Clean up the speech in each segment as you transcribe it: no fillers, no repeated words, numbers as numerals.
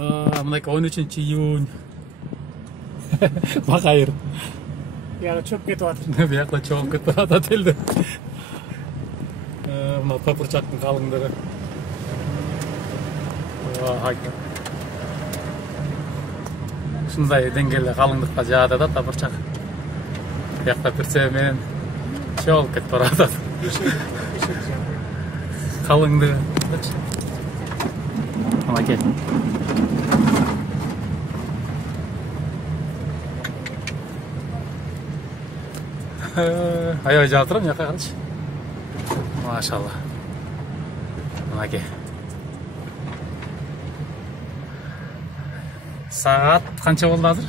Мынакей 13 июнь. Бакайыр. Yani çöp ketip atır. Бияқта чоңуп кетип атат элди. Мына топурчактын калыңдыгы. Ушундай деңгээлде калыңдыкка жаады да топурчак. Бияқта бирсе менен чоңуп кетип баратат. Калыңдыгы. Мынакей. Аябай жатырам жака карачы. Машалла. Мынакей. Саат канча болду азыр?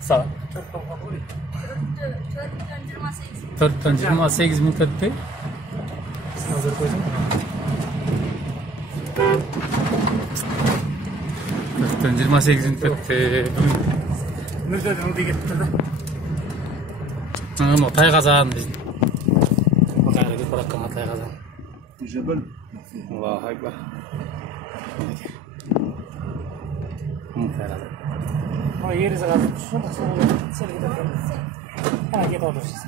Саат 4:28 мүнөт өттү. Hazır koydum. 4:28 мүнөт өттү. Mürdeden öde gitti de. Ну, тайгазан дейт. Кайра кетип бараткан тайгазан. Жебел. Аллаху акбар. Тайгазан. O yeri zaten şunu seni gidelim. Ha git otursun.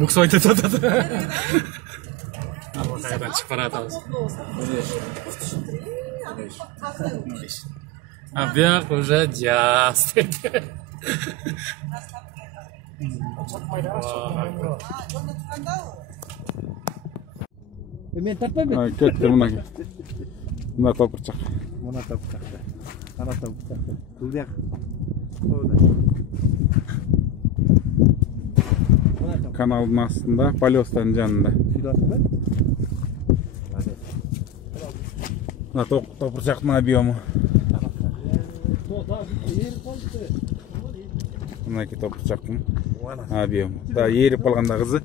Буксой айтып атат. Кайрадан чыгып баратабыз. А бияк уже жаз деди. Men tartmayman. Ketdi mынакей. Мына топурчак. Мына топурчакта. Ана топурчакта. Кылдык. Каналдын астында, полёстардын жанында. Мына топурчактын объему. Мынакей топурчактын объему. Да, ерип калганда кызы